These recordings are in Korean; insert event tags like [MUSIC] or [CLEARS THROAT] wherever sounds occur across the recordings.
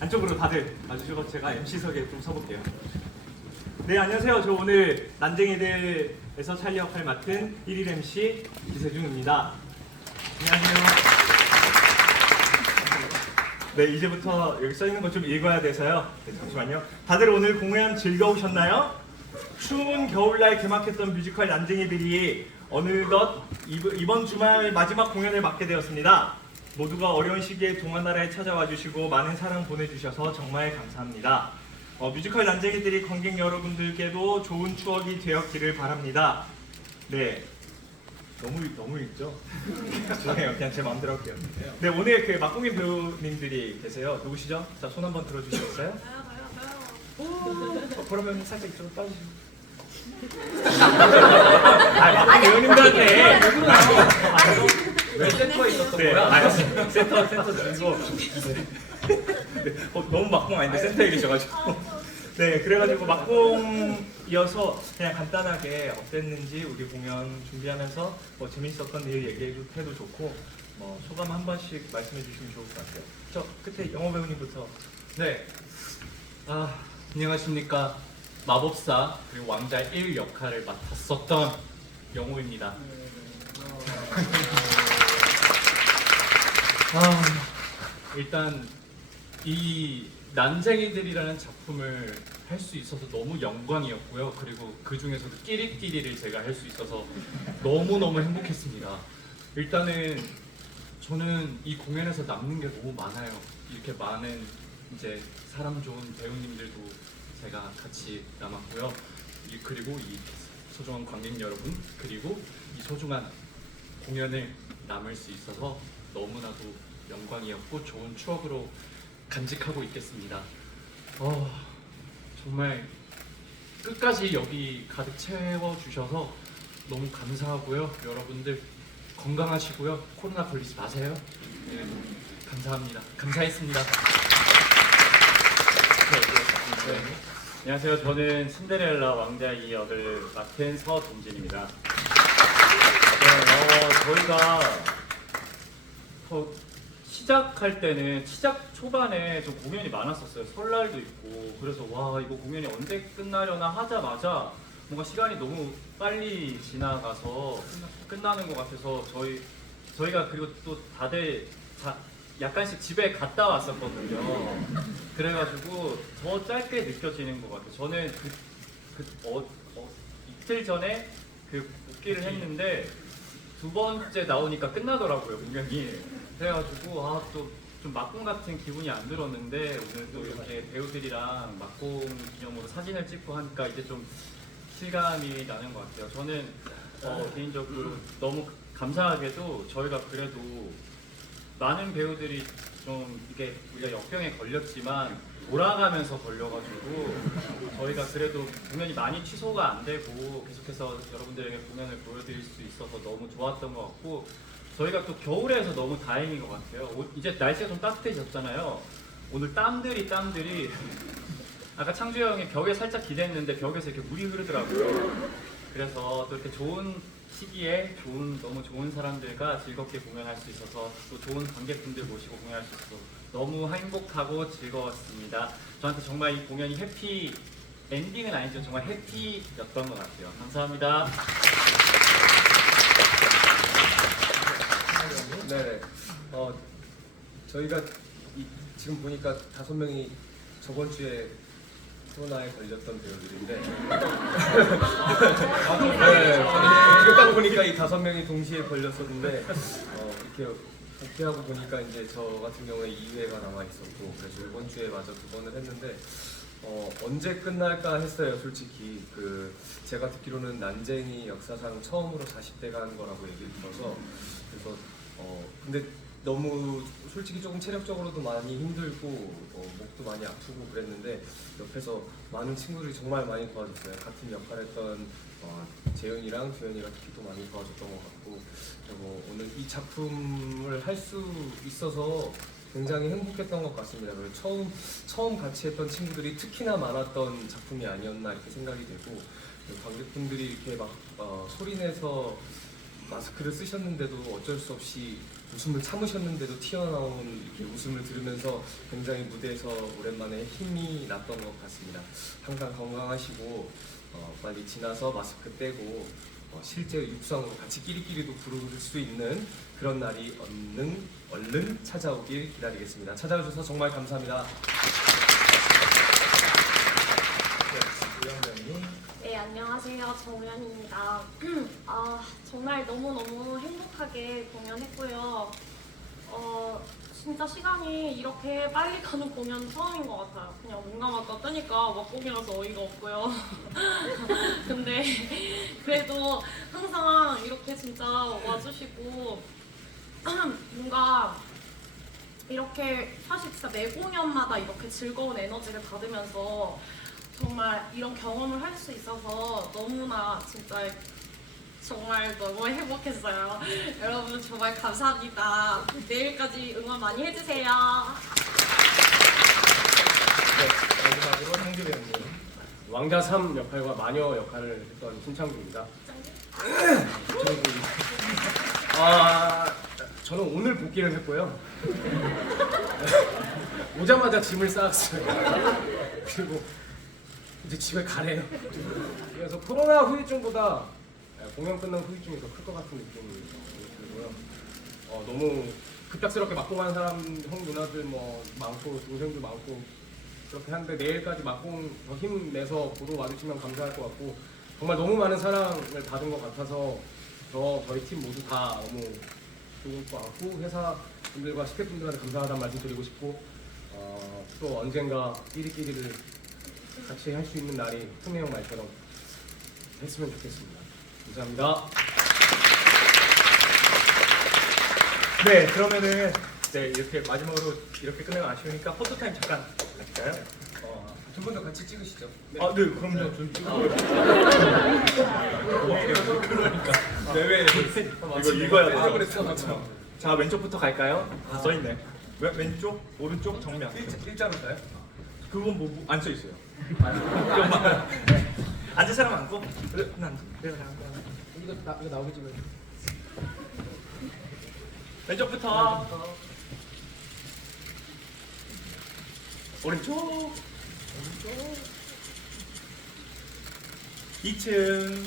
안쪽으로 다들 와주시고 제가 MC석에 좀 서볼게요. 네 안녕하세요. 저 오늘 난쟁이들에서 찰리 역할 맡은 1일 MC 기세중입니다. 안녕하세요. 네 이제부터 여기 써 있는 거 좀 읽어야 돼서요. 네, 잠시만요. 다들 오늘 공연 즐거우셨나요? 추운 겨울날 개막했던 뮤지컬 난쟁이들이 어느덧 이번 주말 마지막 공연을 맡게 되었습니다. 모두가 어려운 시기에 동안나라에 찾아와 주시고 많은 사랑 보내주셔서 정말 감사합니다. 어, 뮤지컬 난쟁이들이 관객 여러분들께도 좋은 추억이 되었기를 바랍니다. 네. 너무 너무 읽죠? 죄송해요. 그냥 제 마음대로 할게요. 네 오늘 그 막공인 배우님들이 계세요. 누구시죠? 자 손 한번 들어주시겠어요? 어, 그러면 살짝 이쪽으로 빠지시고. 아, 막공 배우님들한테. 왜 센터에 있었던 네, 거야? 아, 센터 센터 들고. 네, 어, 너무 막공 아닌데 센터에 계셔가지고. 네, 그래가지고 막공이어서 그냥 간단하게 어땠는지 우리 공연 준비하면서 뭐 재밌었던 일 얘기해도 좋고 뭐 소감 한 번씩 말씀해 주시면 좋을 것 같아요. 저 끝에 영어 배우님부터. 네. 아, 안녕하십니까. 마법사 그리고 왕자 1 역할을 맡았었던 영호입니다. 아, 일단 이 난쟁이들이라는 작품을 할 수 있어서 너무 영광이었고요. 그리고 그 중에서도 끼리끼리를 제가 할 수 있어서 너무 너무 행복했습니다. 일단은 저는 이 공연에서 남는 게 너무 많아요. 이렇게 많은 이제 사람 좋은 배우님들도 제가 같이 남았고요. 이- 그리고 이 소중한 관객 여러분 그리고 이 소중한 공연을 남을 수 있어서 너무나도 영광이었고 좋은 추억으로 간직하고 있겠습니다. 어, 정말 끝까지 여기 가득 채워 주셔서 너무 감사하고요. 여러분들 건강하시고요. 코로나 걸리지 마세요. 네, 감사합니다. 감사했습니다. 네, 네. 안녕하세요. 저는 신데렐라 왕자 이 역을 맡은 서동진입니다. 저희가 어, 시작할 때는 시작 초반에 좀 공연이 많았었어요. 설날도 있고 그래서 와 이거 공연이 언제 끝나려나 하자마자 뭔가 시간이 너무 빨리 지나가서 끝나는 것 같아서 저희 저희가 그리고 또 다들 다 약간씩 집에 갔다 왔었거든요. 그래가지고 더 짧게 느껴지는 것 같아요. 저는 그, 그 어, 어, 이틀 전에 그 복귀를 했는데 두 번째 나오니까 끝나더라고요 공연이. 그래가지고 아또 좀 막공 같은 기분이 안 들었는데 오늘 또 이렇게 배우들이랑 막공 기념으로 사진을 찍고 하니까 이제 좀 실감이 나는 것 같아요. 저는 어, 개인적으로 너무 감사하게도 저희가 그래도 많은 배우들이 좀 이게 우리가 역병에 걸렸지만 돌아가면서 걸려가지고 저희가 그래도 공연이 많이 취소가 안 되고 계속해서 여러분들에게 공연을 보여드릴 수 있어서 너무 좋았던 것 같고 저희가 또 겨울에 해서 너무 다행인 것 같아요. 오- 이제 날씨가 좀 따뜻해졌잖아요. 오늘 땀들이 땀들이 [LAUGHS] 아까 창주 형이 벽에 살짝 기댔는데 벽에서 이렇게 물이 흐르더라고요. 그래서 또 이렇게 좋은 시기에 좋은 너무 좋은 사람들과 즐겁게 공연할 수 있어서 또 좋은 관객분들 모시고 공연할 수 있어서 너무 행복하고 즐거웠습니다. 저한테 정말 이 공연이 해피 엔딩은 아니죠. 정말 해피였던 것 같아요. 감사합니다. 네. 어 저희가 이, 지금 보니까 다섯 명이 저번 주에 코로나에 걸렸던 배우들인데. [LAUGHS] 네. 딱 보니까 이 다섯 명이 동시에 걸렸었는데 어, 이렇게 복귀하고 보니까 이제 저 같은 경우에 2회가 남아 있었고 그래서 이번 주에 마저 두 번을 했는데 어, 언제 끝날까 했어요 솔직히 그 제가 듣기로는 난쟁이 역사상 처음으로 40대가 한 거라고 얘기를 들어서 그래서 어 근데 너무 솔직히 조금 체력적으로도 많이 힘들고 어, 목도 많이 아프고 그랬는데 옆에서 많은 친구들이 정말 많이 도와줬어요 같은 역할했던 어, 재현이랑 주현이랑 특히 또 많이 도와줬던 것 같고 그리고 오늘 이 작품을 할 수 있어서 굉장히 행복했던 것 같습니다. 그리고 처음 처음 같이 했던 친구들이 특히나 많았던 작품이 아니었나 이렇게 생각이 되고 관객분들이 이렇게 막 어, 소리내서 마스크를 쓰셨는데도 어쩔 수 없이 웃음을 참으셨는데도 튀어나온 이렇게 웃음을 들으면서 굉장히 무대에서 오랜만에 힘이 났던 것 같습니다. 항상 건강하시고 어, 빨리 지나서 마스크 떼고 어, 실제 육상으로 같이 끼리끼리도 부를 수 있는 그런 날이 얼른 얼른 찾아오길 기다리겠습니다. 찾아주셔서 정말 감사합니다. 네, 안녕하세요. 정우현입니다. [CLEARS THROAT] 아, 정말 너무너무 행복하게 공연했고요. 어, 진짜 시간이 이렇게 빨리 가는 공연 처음인 것 같아요. 그냥 눈 감았다 뜨니까 막공이라서 어이가 없고요. [LAUGHS] 근데 [LAUGHS] 그래도 항상 이렇게 진짜 와주시고 [CLEARS THROAT] 뭔가 이렇게 사실 진짜 매 공연마다 이렇게 즐거운 에너지를 받으면서 정말 이런 경험을 할 수 있어서 너무나 진짜 정말 너무 행복했어요. [LAUGHS] 여러분 정말 감사합니다. 내일까지 응원 많이 해주세요. 네, 마지막으로 상규 배우님 왕자 3 역할과 마녀 역할을 했던 신창규입니다. 아, 저는 오늘 복귀를 했고요. 오자마자 짐을 싸왔어요. 그리고 이제 집에 가래요. 그래서 코로나 후유증보다 공연 끝난 후유증이 더 클 것 같은 느낌이 들고요. 어, 너무 급작스럽게 막공한 사람, 형 누나들 뭐 많고 동생들 많고 그렇게 한데 내일까지 막공 더 힘내서 보러 와주시면 감사할 것 같고 정말 너무 많은 사랑을 받은 것 같아서 저 저희 팀 모두 다 너무 좋을 것 같고 회사 분들과 스태프분들한테 감사하다는 말씀 드리고 싶고 어, 또 언젠가 끼리끼리를 같이 할 수 있는 날이 풍미 형 말처럼 했으면 좋겠습니다. 감사합니다. 네, 그러면은 네, 이렇게 마지막으로 이렇게 끝내면 아쉬우니까 포토 타임 잠깐 가질까요? 어, 두 분도 같이 찍으시죠. 아, 네, 그럼요. 저 찍어요. 그러니까. 네, 왜? 이거 읽어야. 그랬어, 맞죠? 자, 왼쪽부터 갈까요? 다 써있네. 왼, 왼쪽, 오른쪽, 정면. 일자로인가요? 그건 뭐 안 써 있어요. 앉을 사람 앉고. 그래, 나 앉아. 그래, 나. 이거 나 이거 나오게 찍어요. 왼쪽부터. 오른쪽. 오른쪽. 2층.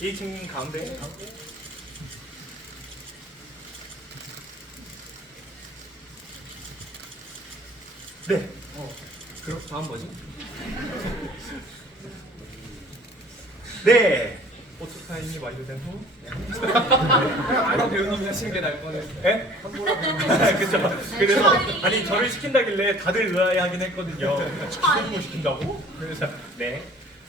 2층 가운데. 네. 어. 그럼 다음 뭐지? [LAUGHS] 네. 포토타임이 완료된 후. 한보 배우님이 하시는 게 나을 뻔했어요. 예? 그죠. 그래서 아니 저를 시킨다길래 다들 의아해하긴 했거든요. 시키는 시킨다고? 그래서 네.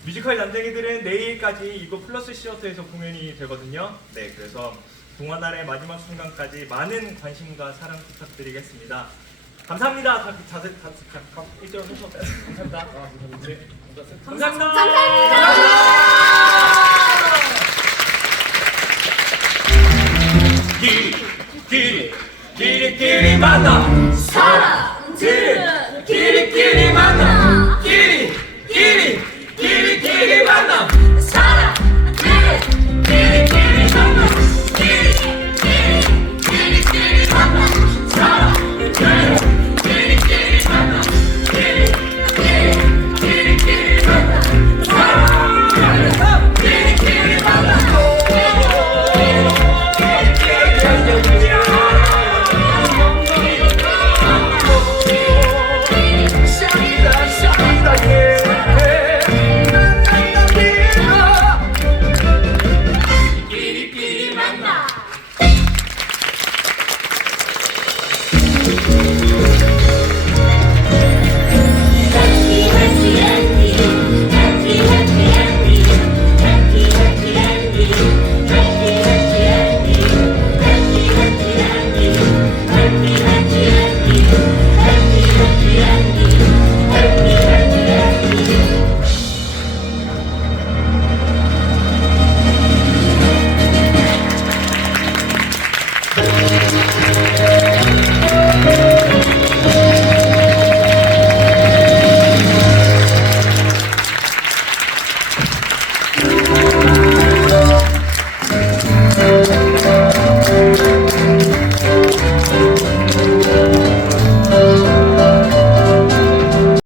뮤지컬 남쟁이들은 내일까지 이거 플러스 시어터에서 공연이 되거든요. 네, 그래서 동화날의 마지막 순간까지 많은 관심과 사랑 부탁드리겠습니다. 감사합니다. 다, 다, 다, 다, 다, 일대로 서서 감사합니다. 아, 네. 감사합니다. 길이 길이 길이 만나 사람 들